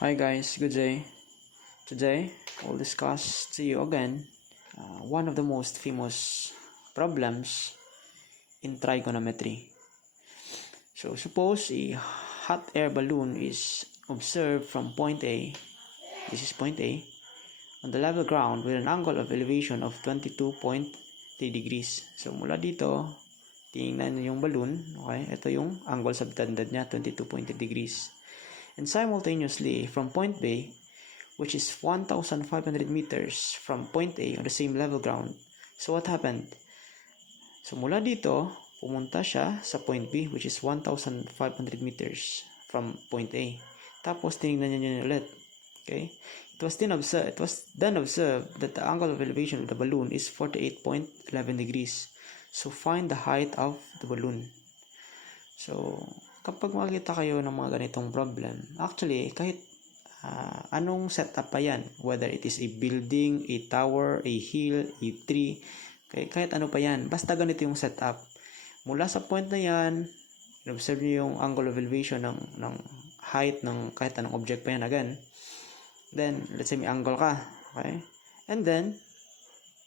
Hi guys, good day. Today, we'll discuss to you again one of the most famous problems in trigonometry. So suppose a hot air balloon is observed from point A, this is point A, on the level ground with an angle of elevation of 22.3 degrees. So mula dito, tingnan nyo yung balloon, okay? Ito yung angle subtended niya, 22.3 degrees. And simultaneously, from point B, which is 1,500 meters from point A on the same level ground. So what happened? So mula dito, pumunta siya sa point B, which is 1,500 meters from point A. Tapos tinignan niya ulit. Okay? It was then observed that the angle of elevation of the balloon is 48.11 degrees. So find the height of the balloon. So kapag makikita kayo ng mga ganitong problem, actually kahit anong setup pa yan, whether it is a building, a tower, a hill, a tree, okay, kahit ano pa yan, basta ganito yung setup. Mula sa point na yan, observe nyo yung angle of elevation ng height ng kahit anong object pa yan again. Then, let's say may angle ka, okay? And then,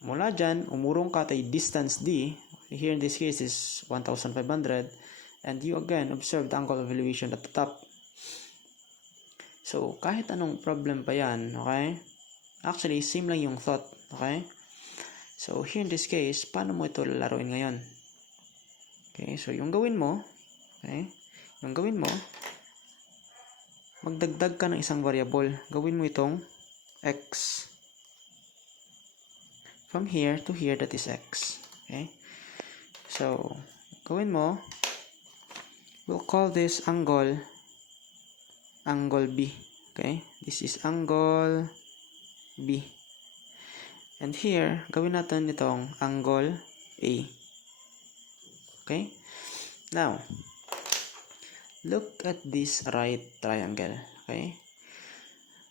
mula dyan, umurong ka tayo distance D, here in this case is 1,500, and you again observe the angle of elevation at the top. So, kahit anong problem pa yan, okay? Actually, same lang yung thought, okay? So, here in this case, paano mo ito lalaroin ngayon? Okay, so yung gawin mo, okay? Yung gawin mo, magdagdag ka ng isang variable. Gawin mo itong x. From here to here, that is x. Okay? So, gawin mo, we'll call this angle B. Okay? This is angle B. And here, gawin natin itong angle A. Okay? Now, look at this right triangle. Okay?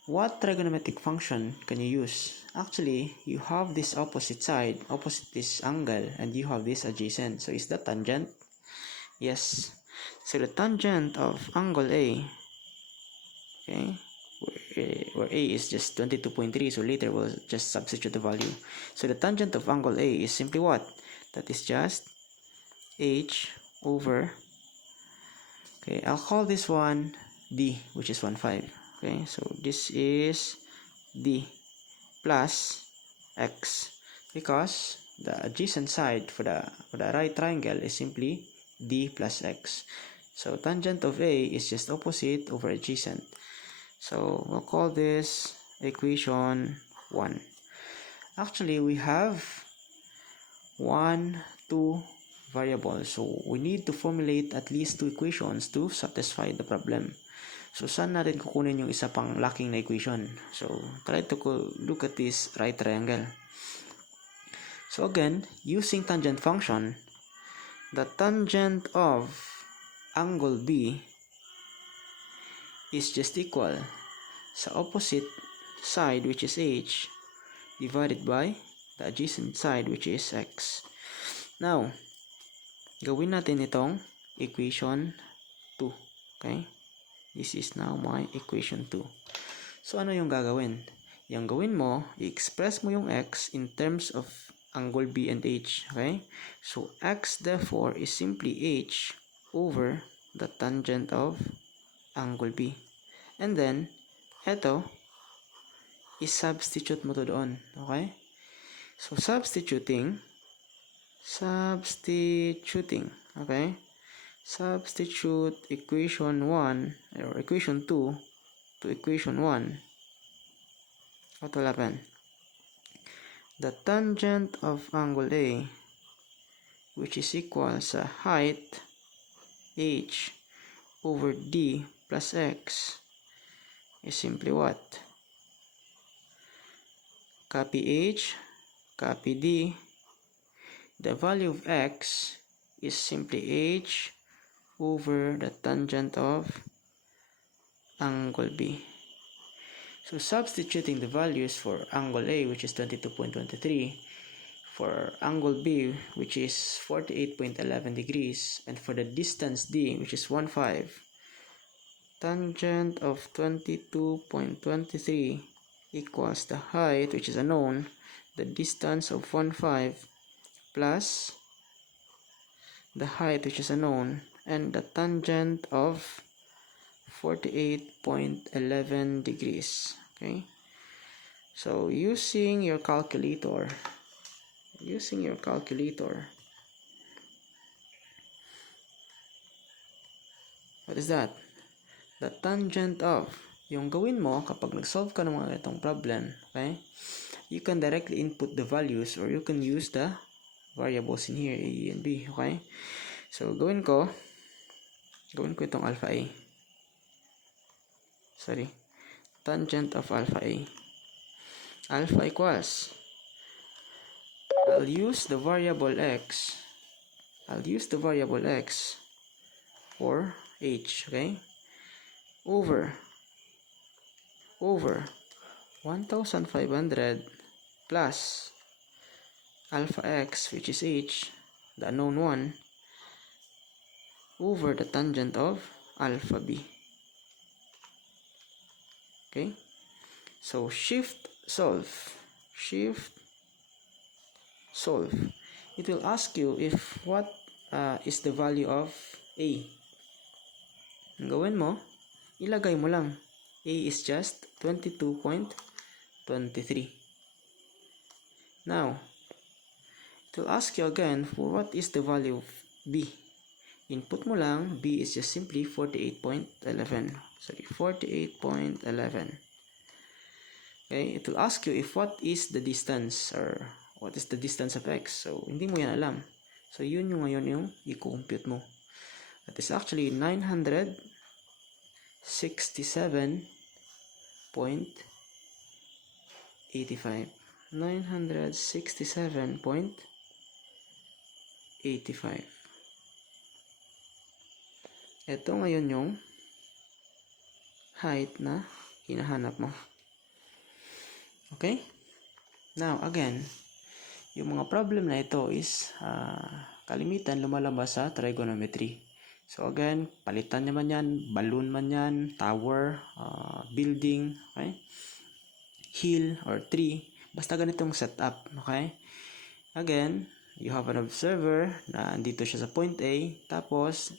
What trigonometric function can you use? Actually, you have this opposite side, opposite this angle, and you have this adjacent. So, is that tangent? Yes. So, the tangent of angle A, okay, where A is just 22.3, so later we'll just substitute the value. So the tangent of angle A is simply what? That is just H over, okay, I'll call this one D, which is 1,500. Okay, so this is D plus X, because the adjacent side for the right triangle is simply D plus X. So tangent of A is just opposite over adjacent. So we'll call this equation 1. Actually, we have 2 variables. So we need to formulate at least 2 equations to satisfy the problem. So saan natin kukunin yung isa pang lacking na equation? So try to look at this right triangle. So again, using tangent function, the tangent of angle B is just equal sa opposite side, which is H, divided by the adjacent side, which is X. Now, gawin natin itong equation 2. Okay? This is now my equation 2. So, ano yung gagawin? Yung gawin mo, i-express mo yung X in terms of angle B and H. Okay? So, X therefore is simply H over the tangent of angle B. And then, eto, i-substitute mo to doon. Okay? So, substituting, okay? Substitute equation 1, or equation 2 to equation 1. What will happen? The tangent of angle A, which is equal sa height H over D plus X, is simply what? Copy H, copy D. The value of X is simply H over the tangent of angle B. So substituting the values for angle A, which is 22.23, for angle B, which is 48.11 degrees, and for the distance D, which is 1,500, tangent of 22.23 equals the height, which is unknown, the distance of 1,5 plus the height, which is unknown, and the tangent of 48.11 degrees. Okay, so using your calculator, what is that? The tangent of, yung gawin mo kapag nag-solve ka ng mga itong problem, okay, you can directly input the values or you can use the variables in here, a and b. Okay, so gawin ko itong alpha a, tangent of alpha a. Alpha equals, I'll use the variable x for h, okay, over 1,500 plus alpha x, which is h, the unknown one, over the tangent of alpha b. Okay, so shift solve, it will ask you if what is the value of a. Ang gawin mo, ilagay mo lang, a is just 22.23. Now, it will ask you again for what is the value of b. Input mo lang, b is just simply 48.11. Okay, it will ask you if what is the distance or what is the distance of x. So, hindi mo yan alam. So, yun yung ngayon yung i-compute mo. That is actually 967.85. 967.85. Ito ngayon yung height na hinahanap mo. Okay? Now, again, yung mga problem na ito is kalimitan lumalabas sa trigonometry. So again, palitan naman yan, balloon man yan, tower, building, okay? Hill or tree, basta ganitong setup, okay? Again, you have an observer na andito siya sa point A, tapos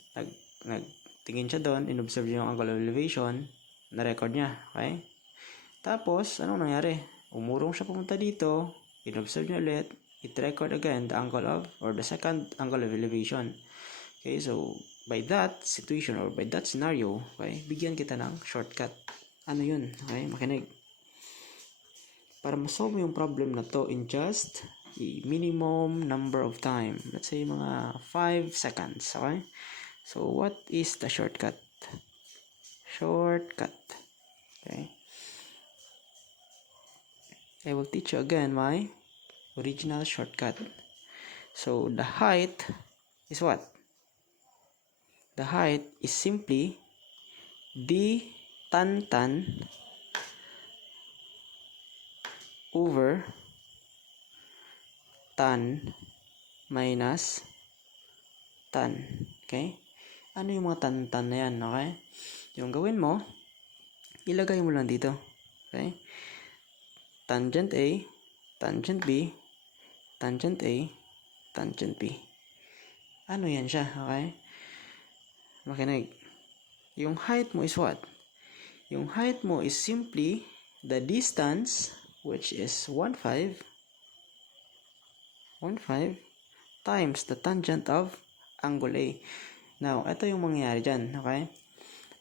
nagtingin siya doon, inobserve niya yung angle of elevation, na-record niya, okay? Tapos, anong nangyari? Umurong siya pumunta dito, inobserve niya ulit, it-record again the angle of, or the second angle of elevation. Okay, so by that situation or by that scenario, okay, bigyan kita ng shortcut. Ano yun? Okay, makinig. Para masolve mo yung problem na to in just a minimum number of time, let's say mga 5 seconds, okay? So what is the shortcut? Okay, I will teach you again my original shortcut. So the height is what? The height is simply d tan over tan minus tan. Okay? Ano yung mga tan na yan? Okay? Yung gawin mo, ilagay mo lang dito. Okay? Tangent A, tangent B, tangent A, tangent B. Ano yan siya? Okay? Makinig. Yung height mo is what? Yung height mo is simply the distance, which is 1,5 times the tangent of angle A. Now, ito yung mangyayari dyan, okay?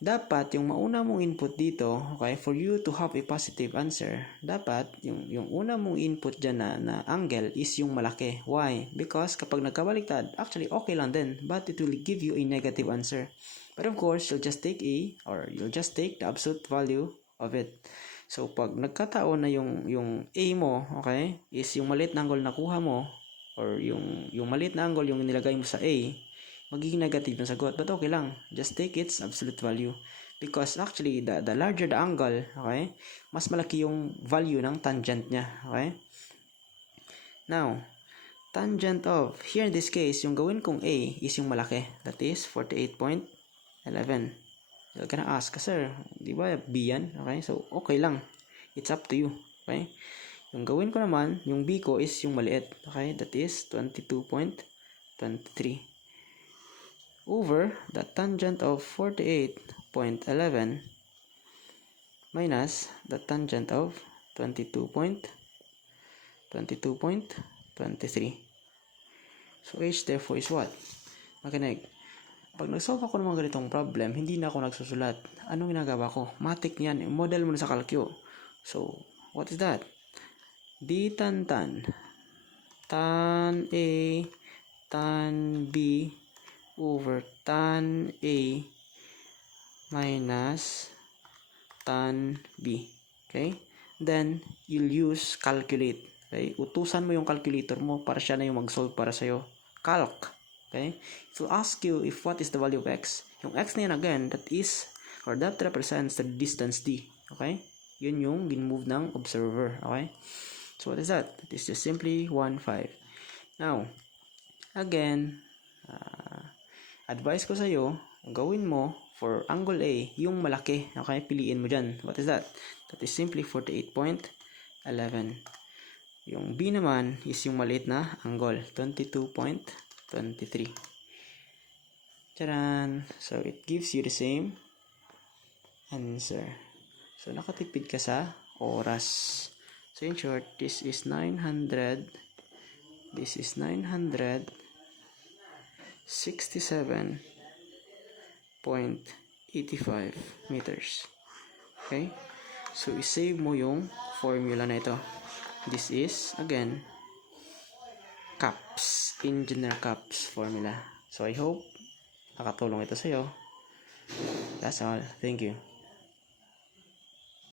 Dapat yung mauna mong input dito, okay, for you to have a positive answer, dapat yung una mong input dyan na angle is yung malaki. Why? Because kapag nagkabaliktad, actually okay lang din, but it will give you a negative answer. But of course, you'll just take the absolute value of it. So pag nagkataon na yung A mo, okay, is yung maliit na angle na kuha mo, or yung maliit na angle yung nilagay mo sa A, magiging negative yung sagot. But okay lang, just take its absolute value. Because actually, the larger the angle, okay, mas malaki yung value ng tangent niya, okay? Now, tangent of, here in this case, yung gawin kong A is yung malaki. That is 48.11. You're gonna ask, sir, di ba B yan? Okay, so okay lang. It's up to you. Okay? Yung gawin ko naman, yung B ko is yung maliit. Okay? That is 22.23 over the tangent of 48.11 minus the tangent of 22.23. So H therefore is what? Makinig. Pag nag-solve ako ng mga ganitong problem, hindi na ako nagsusulat. Anong ginagawa ko? Matik yan. Model mo na sa calcio. So, what is that? D tan tan. Tan A tan B over tan A minus tan B. Okay? Then, you'll use calculate. Okay? Utusan mo yung calculator mo para siya na yung mag-solve para sa'yo. Calc. Okay? So, ask you if what is the value of x. Yung x na yan again, that is, or that represents the distance d. Okay? Yun yung ginmove ng observer. Okay? So, what is that? That is just simply 1, 5. Now, again, advice ko sa'yo, gawin mo for angle A, yung malaki. Okay? Piliin mo dyan. What is that? That is simply 48.11. Yung B naman is yung maliit na angle, 22.23. Charan! So, it gives you the same answer. So, nakatipid ka sa oras. So, in short, this is 900. This is 967.85 meters. Okay? So, isave mo yung formula na ito. This is, again, CAPZ, Engineer CAPZ formula. So, I hope nakatulong ito sa'yo. That's all. Thank you.